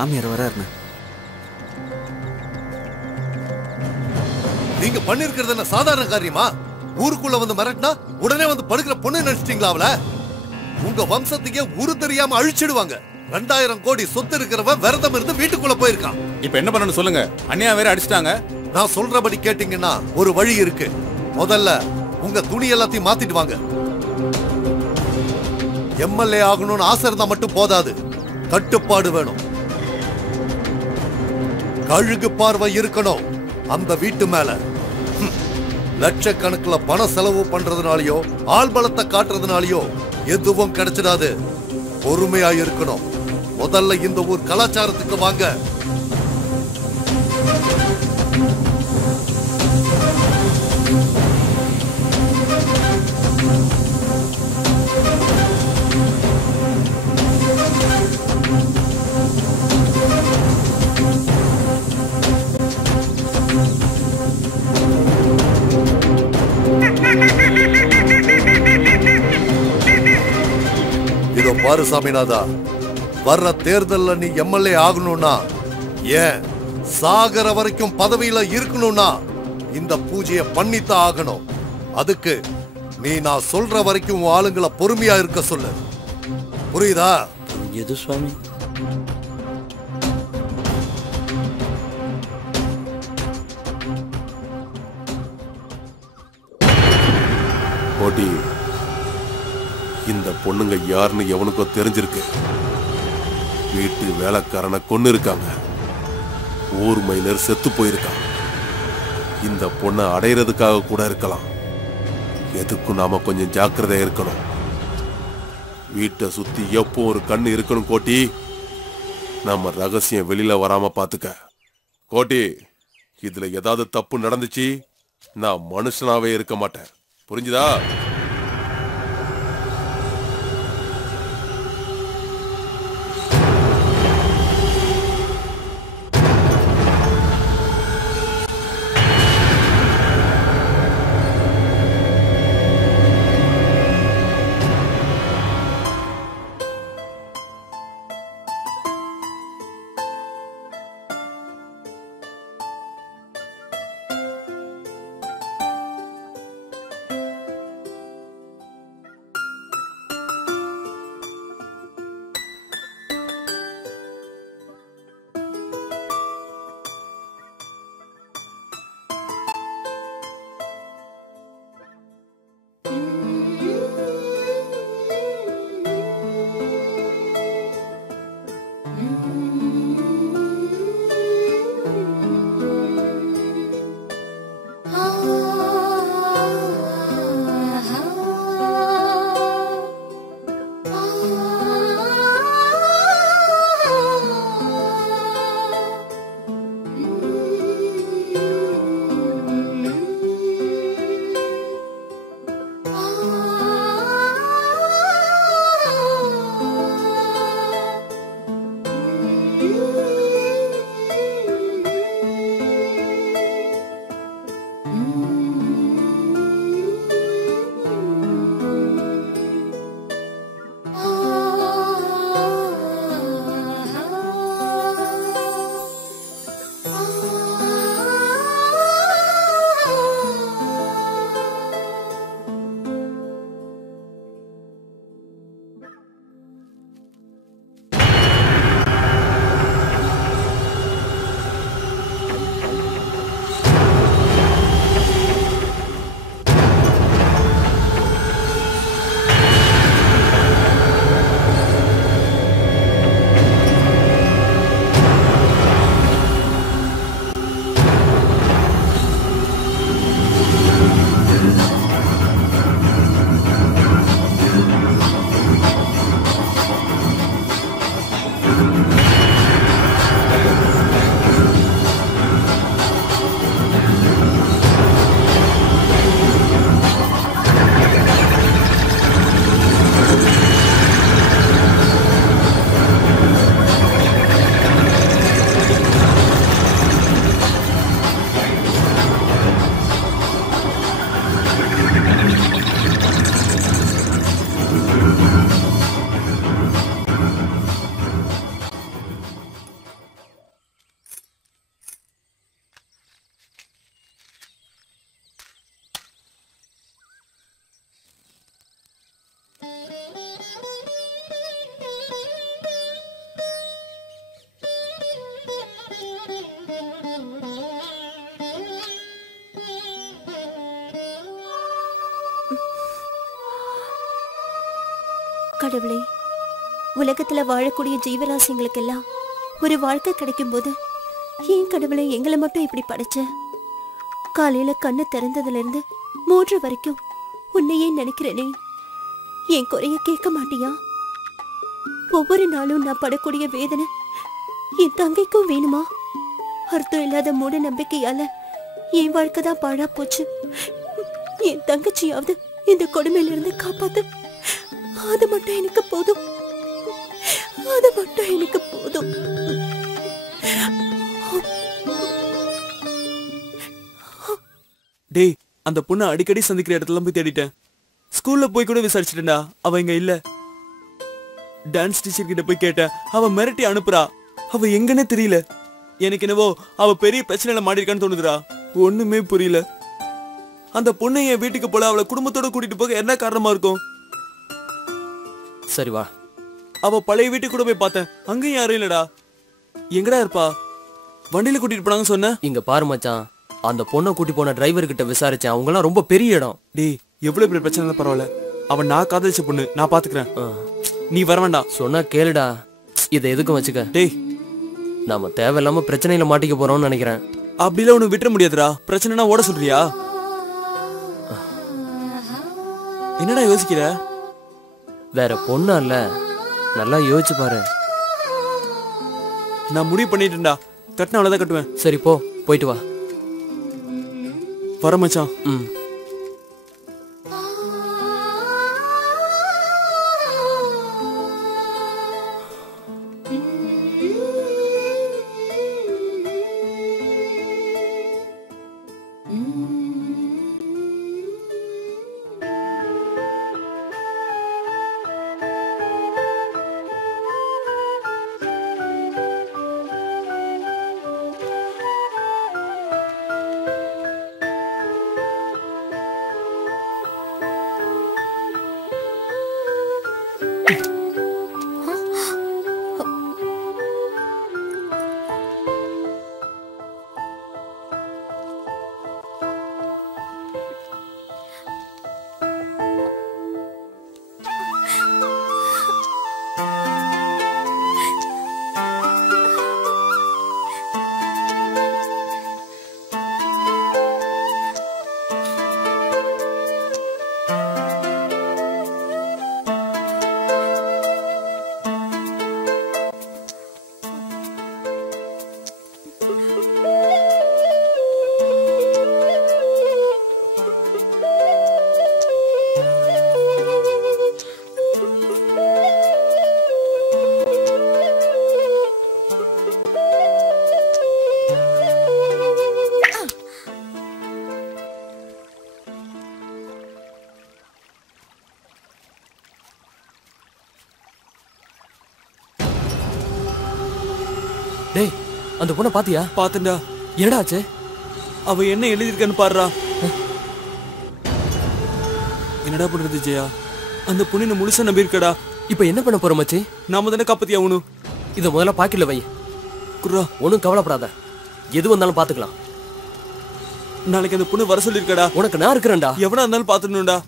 சாமியார் வராருண்ணா. நீங்க பண்ணிருக்கிறது என்ன சாதாரண காரியமா? ஊருக்குள்ள வந்து மிரட்டினா உடனே வந்து படுக்கிற பொண்ணு நினைச்சிட்டீங்களா அவள? உங்க வம்சத்துக்கே ஊரு தெரியாம அழிச்சிடுவாங்க. 2000 கோடி சொத்து இருக்கிறவன் விரதம் இருந்து வீட்டுக்குள்ள போயிருக்கான். இப்ப என்ன பண்ணணும் சொல்லுங்க? அண்ணியா வேற அடிச்சிட்டாங்க. நான் சொல்றபடி கேட்டீங்கன்னா ஒரு வழி இருக்கு. முதல்ல உங்க துணி எல்லாத்தையும் மாத்திட்டு வாங்க. எம்எல்ஏ ஆகணும்னு ஆசை இருந்தா மட்டும் போதாது, கட்டுப்பாடு வேணும். கழுகு பார்வை இருக்கணும் அந்த வீட்டு மேல. லட்சக்கணக்கில் பண செலவு பண்றதுனாலயோ ஆள் பலத்தை காட்டுறதுனாலயோ எதுவும் கிடைச்சிடாது. பொறுமையா இருக்கணும். முதல்ல இந்த ஊர் கலாச்சாரத்துக்கு வாங்க. இதோ பாரு சாமிநாதா, வர்ற தேர்தல்ல நீ எம்எல்ஏ ஆகணும்னா, ஏன் சாகர வரைக்கும் பதவியில இருக்கணும்னா இந்த பூஜையை பண்ணித்தான் ஆகணும். அதுக்கு நீ நான் சொல்ற வரைக்கும் உன் ஆளுங்களை பொறுமையா இருக்க சொல்லு. புரியுதா? எது சுவாமி? கோட்டி, இந்த பொண்ணுங்க யாருன்னு எவனுக்கோ தெரிஞ்சிருக்கு. வீட்டு வேலைக்காரனை கொன்னு இருக்காங்க. ஊர் மைனர் செத்து போயிருக்கான். இந்த பொண்ணை அடையிறதுக்காக கூட இருக்கலாம். எதுக்கும் நாம கொஞ்சம் ஜாக்கிரதையா இருக்கணும். வீட்டை சுத்தி எப்போ ஒரு கண்ணு இருக்கணும் கோட்டி. நம்ம ரகசியம் வெளியில வராம பாத்துக்க கோட்டி. இதுல ஏதாவது தப்பு நடந்துச்சு நான் மனுஷனாவே இருக்க மாட்டேன். புரிஞ்சுதா? கடவுளே, உலகத்துல வாழக்கூடிய ஜீவராசிங்களுக்கெல்லாம் ஒரு வாழ்க்கை கிடைக்கும் போது ஏன் கடவுளை எங்களை மட்டும் இப்படி படைச்ச? காலையில கண்ணு திறந்ததுல இருந்து மூன்று வரைக்கும் உன்னையே நினைக்கிறேனே, என் குறைய கேட்க மாட்டியா? ஒவ்வொரு நாளும் நான் படக்கூடிய வேதனை என் தங்கைக்கும் வேணுமா? அர்த்தம் இல்லாத மூட நம்பிக்கையால என் வாழ்க்கை தான் பாழா போச்சு. என் தங்கச்சியாவது இந்த கொடுமையில இருந்து காப்பாத்து. அது மட்டும் எனக்கு போதும். அது மட்டும் எனக்கு போதும். டேய், அந்த பொண்ணை அடிக்கடி சந்திக்கிற இடத்துல போய் தேடிட்டேன். ஸ்கூல்ல போய் கூட விசாரிச்சிட்டேன்டா, அவ இங்க இல்ல. டான்ஸ் டீச்சர் கிட்ட போய் கேட்டேன், அவ மிரட்டி அனுப்புறா. அவ எங்கன்னே தெரியல. எனக்கு என்னவோ அவ பெரிய பிரச்சனையில மாட்டிருக்கான்னு தோணுதுடா. ஒண்ணுமே புரியல. அந்த பொண்ணை என் வீட்டுக்கு போல அவளை குடும்பத்தோட கூட்டிட்டு போக என்ன காரணமா இருக்கும்? சரி வா. அவ பழைய வீட்டுக்கு கூட போய் பார்த்தேன், அங்கேயும் யாரும் இல்லடா. எங்கடா இருப்பா? வண்டியில கூட்டிட்டு போனாங்கன்னு சொன்ன. இங்க பாரு மச்சான், அந்த பொண்ணை கூட்டி போன டிரைவர் கிட்ட விசாரிச்சேன். அவங்க எல்லாம் ரொம்ப பெரிய இடம். டேய், எவ்வளவு பெரிய பிரச்சனை பரவாயில்ல. அவன் நான் காதலிச்ச பொண்ணு, நான் பாத்துக்கிறேன். நீ வர வேண்டாம். சொன்னா கேளுடா. இதை எதுக்கும் வச்சுக்க. டேய், நாம தேவையில்லாம பிரச்சனையில மாட்டிக்க போறோம்னு நினைக்கிறேன். அப்படிலாம் ஒண்ணு விட்டுற முடியாதுடா. பிரச்சனைனா ஓட சொல்றியா? என்னடா யோசிக்கிற? வேற பொண்ணா இல்ல, நல்லா யோசிச்சு பாரு. நான் முடிவு பண்ணிட்டேன்டா. கட்டின அவ்வளவுதான் கட்டுவேன். சரி போ, போயிட்டு வா. வர மச்சான். ம். டேய், அந்த பொண்ணை பாத்தியா? பாத்தண்டா. என்னடா ஆச்சு? அவ என்ன எழுதிருக்கான்னு பாருடா. என்னடா பண்றது ஜெயா? அந்த பொண்ணு முழுசா நம்பி இருக்கடா. இப்ப என்ன பண்ண போற மச்சி? நாம தானே காப்பாத்தி ஆகணும். இத முதல்ல பாக்கெட்ல வை. குர்ரா, ஒன்னும் கவலைப்படாத, எது வந்தாலும் பாத்துக்கலாம். நாளைக்கு அந்த பொண்ணு வர சொல்லிருக்கடா. உனக்கு நான் இருக்கிறேன்டா. எவனா இருந்தாலும் பாத்துடணும்டா.